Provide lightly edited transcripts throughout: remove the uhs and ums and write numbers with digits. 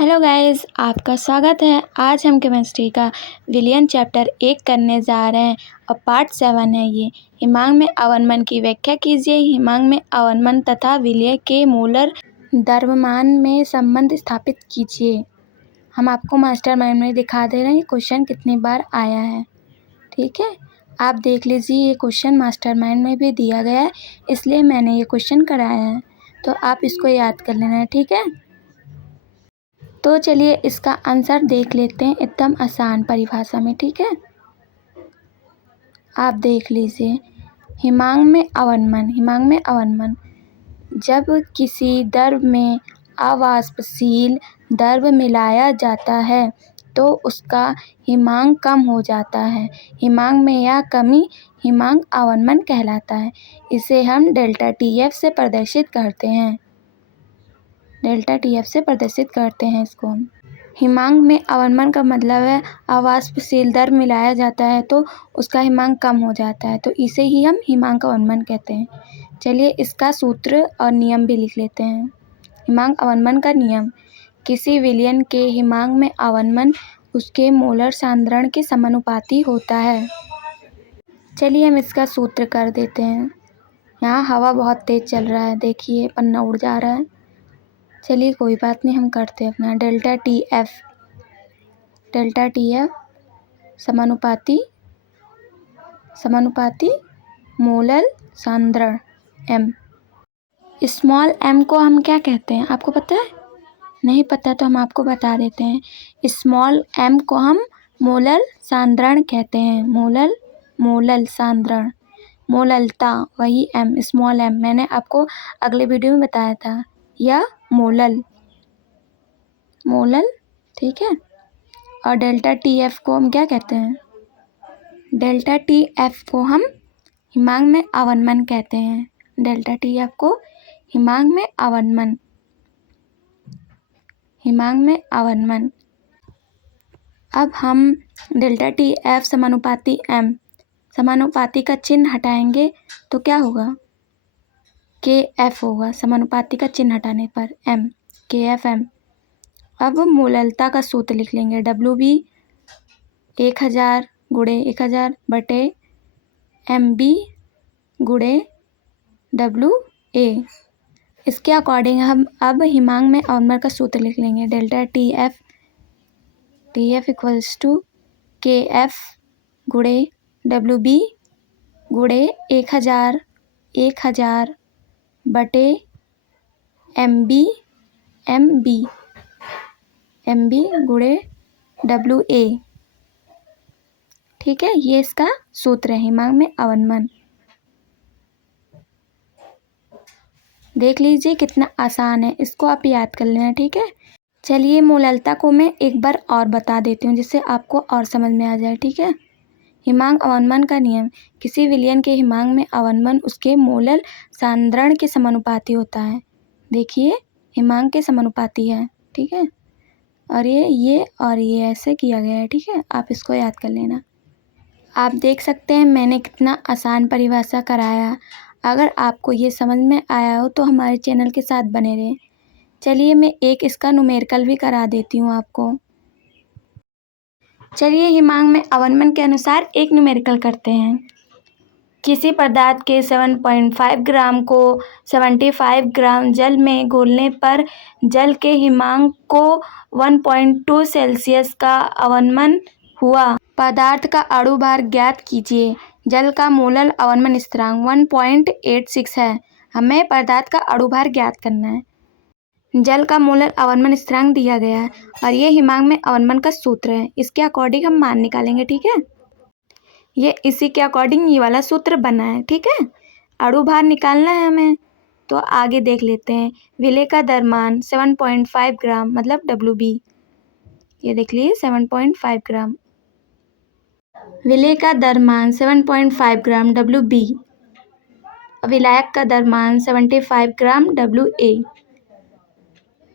Hello guys, आपका स्वागत है। आज हम केमिस्ट्री का विलयन चैप्टर 1 करने जा रहे हैं और पार्ट 7 है ये। हिमांक में अवनमन की व्याख्या कीजिए। हिमांक में अवनमन तथा विलय के मोलर द्रव्यमान में संबंध स्थापित कीजिए। हम आपको मास्टरमाइंड में दिखा दे रहे हैं क्वेश्चन कितनी बार आया है, ठीक है। आप देख लीजिए, ये क्वेश्चन मास्टरमाइंड में भी दिया गया है, इसलिए मैंने ये क्वेश्चन कराया है, तो आप इसको याद कर लेना है, ठीक है। तो चलिए इसका आंसर देख लेते हैं एकदम आसान परिभाषा में, ठीक है। आप देख लीजिए, हिमांक में अवनमन जब किसी द्रव में अवाष्पशील द्रव्य मिलाया जाता है तो उसका हिमांक कम हो जाता है। हिमांक में यह कमी हिमांक अवनमन कहलाता है। इसे हम डेल्टा TF से प्रदर्शित करते हैं। इसको हम हिमांक में अवनमन का मतलब है अवाष्पशील द्रव्य मिलाया जाता है तो उसका हिमांक कम हो जाता है, तो इसे ही हम हिमांक अवनमन कहते हैं। चलिए इसका सूत्र और नियम भी लिख लेते हैं। हिमांक अवनमन का नियम: किसी विलयन के हिमांक में अवनमन उसके मोलर सांद्रण के समानुपाती होता है। चलिए हम इसका सूत्र कर देते हैं। यहाँ हवा बहुत तेज चल रहा है, देखिए पन्ना उड़ जा रहा है। चलिए कोई बात नहीं, हम करते हैं अपना डेल्टा TF समानुपाती मोलर सांद्रण m। स्मॉल m को हम क्या कहते हैं, आपको पता है? नहीं पता तो हम आपको बता देते हैं। स्मॉल m को हम मोलर सांद्रण कहते हैं। मोलर सांद्रण, मोललता वही m, स्मॉल m मैंने आपको अगले वीडियो में बताया था। या मोलल, ठीक है। और डेल्टा TF को हम क्या कहते हैं? डेल्टा TF को हम हिमांक में अवनमन कहते हैं। डेल्टा TF को हिमांक में अवनमन। अब हम डेल्टा TF समानुपाती m, समानुपाती का चिन्ह हटाएंगे तो क्या होगा? KF होगा। समानुपाती का चिन्ह हटाने पर m, KFM। अब मोललता का सूत्र लिख लेंगे। WB 1000 गुणे 1000 बटे MB गुणे WA। इसके अकॉर्डिंग हम अब हिमांक में अवनमन का सूत्र लिख लेंगे। Delta TF equals to KF गुणे WB गुणे 1000 बटे MB गुणे WA, ठीक है। ये इसका सूत्र है हिमांक में अवनमन। देख लीजिए कितना आसान है, इसको आप याद कर लेना, ठीक है। चलिए मोललता को मैं एक बार और बता देती हूँ जिससे आपको और समझ में आ जाए, ठीक है। हिमांक अवनमन का नियम: किसी विलयन के हिमांक में अवनमन उसके मोलर सांद्रण के समानुपाती होता है। देखिए हिमांक के समानुपाती है, ठीक है। और ये ऐसे किया गया है, ठीक है। आप इसको याद कर लेना। आप देख सकते हैं मैंने कितना आसान परिभाषा कराया। अगर आपको ये समझ में आया हो तो हमारे चैनल के साथ बने रहें। चलिए मैं एक इसका न्यूमेरिकल भी करा देती हूँ आपको। चलिए हिमांक में अवनमन के अनुसार एक न्यूमेरिकल करते हैं। किसी पदार्थ के 7.5 ग्राम को 75 ग्राम जल में घोलने पर जल के हिमांक को 1.2 सेल्सियस का अवनमन हुआ। पदार्थ का अणु भार ज्ञात कीजिए। जल का मोलर अवनमन स्थिरांक 1.86 है। हमें पदार्थ का अणु भार ज्ञात करना है। जल का मोलर अवनमन स्थिरांक दिया गया है और ये हिमांक में अवनमन का सूत्र है। इसके अकॉर्डिंग हम मान निकालेंगे, ठीक है। ये इसी के अकॉर्डिंग ये वाला सूत्र बना है, ठीक है। अणु भार निकालना है हमें, तो आगे देख लेते हैं। विलय का द्रव्यमान 7.5 ग्राम मतलब WB, ये देख लीजिए 7.5 ग्राम। विलय का द्रव्यमान 7.5 ग्राम WB, विलायक का द्रव्यमान 75 ग्राम WA।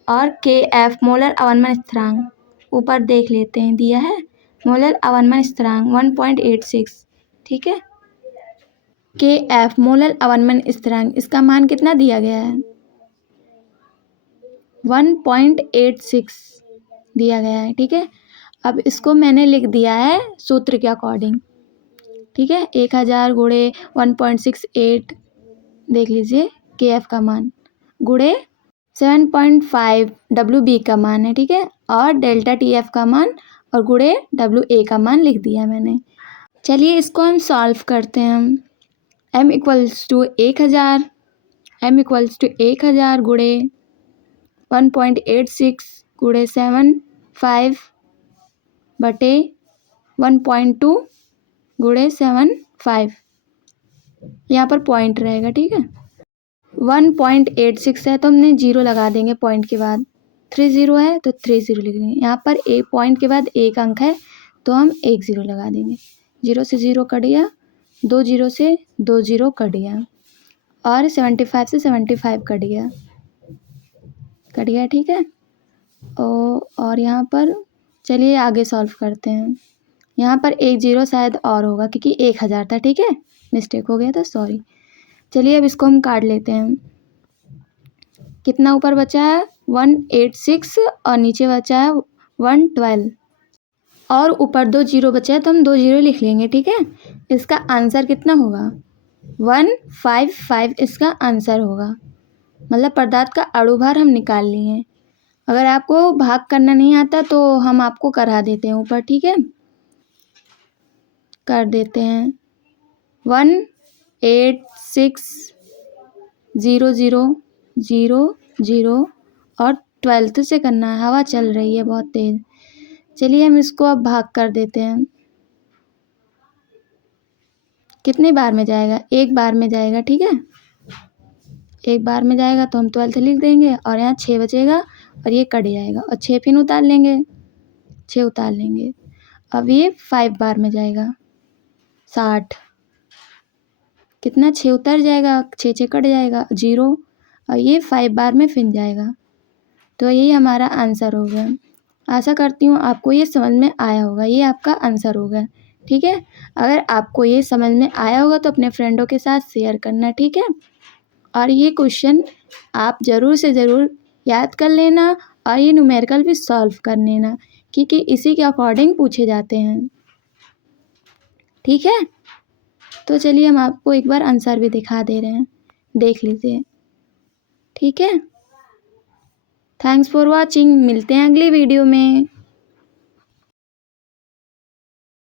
और KF मोलर अवनमन स्थिरांक ऊपर देख लेते हैं, दिया है मोलर अवनमन स्थिरांक 1.86, ठीक है। KF मोलर अवनमन स्थिरांक, इसका मान कितना दिया गया है? 1.86, दिया गया है, ठीक है। अब इसको मैंने लिख दिया है सूत्र के अकॉर्डिंग, ठीक है। 1000 गुणे 1.68 देख लीजिए KF का मान, गुणे 7.5 WB का मान है, ठीक है। और डेल्टा TF का मान और गुणे WA का मान लिख दिया मैंने। चलिए इसको हम सॉल्व करते हैं। हम m इक्वल्स टू 1000 गुणे 1.86 गुणे 7.5 बटे 1.2 गुणे 7.5, यहाँ पर पॉइंट रहेगा, ठीक है। 1.86 है तो हमने 0 लगा देंगे पॉइंट के बाद, 30 है तो 30 लिख देंगे। यहाँ पर एक पॉइंट के बाद एक अंक है तो हम 10 लगा देंगे। 0 से 0 कट गया, 2 0 से 2 0 कट गया, और 75 से 75 कट गया, ठीक है। और यहाँ पर चलिए आगे सॉल्व करते हैं। यहाँ पर 1 0 शायद और होगा क्योंकि 1000 था, ठीक है, मिस्टेक हो गया था, सॉरी। चलिए अब इसको हम काट लेते हैं। कितना ऊपर बचा है 186 और नीचे बचा है 112, और ऊपर 2 0 बचा है तो हम 2 0 लिख लेंगे, ठीक है। इसका आंसर कितना होगा 155 इसका आंसर होगा। मतलब पदार्थ का अणुभार हम निकाल लिए हैं। अगर आपको भाग करना नहीं आता तो हम आपको करा देते हैं ऊपर, ठीक है, कर देते हैं। 186,0,0,0 और 12 से करना है, हवा चल रही है बहुत तेज। चलिए हम इसको अब भाग कर देते हैं। कितने बार में जाएगा, एक बार में जाएगा, ठीक है। एक बार में जाएगा तो हम 12 लिख देंगे, और यहाँ 6 बचेगा और ये कट जाएगा, और 6 फिर उतार लेंगे, 6 उतार लेंगे। अब ये 5 बार में जाएगा, 60, कितना 6 उतर जाएगा, 6 कट जाएगा 0, और ये 5 बार में फिर जाएगा। तो यही हमारा आंसर हो गया। आशा करती हूँ आपको ये समझ में आया होगा, ये आपका आंसर होगा, ठीक है। अगर आपको ये समझ में आया होगा तो अपने फ्रेंडों के साथ शेयर करना, ठीक है। और ये क्वेश्चन आप ज़रूर से ज़रूर याद कर लेना, और ये न्यूमेरिकल भी सॉल्व कर लेना, क्योंकि इसी के अकॉर्डिंग पूछे जाते हैं, ठीक है। तो चलिए हम आपको एक बार आंसर भी दिखा दे रहे हैं, देख लीजिए, ठीक है। थैंक्स फॉर वॉचिंग, मिलते हैं अगली वीडियो में।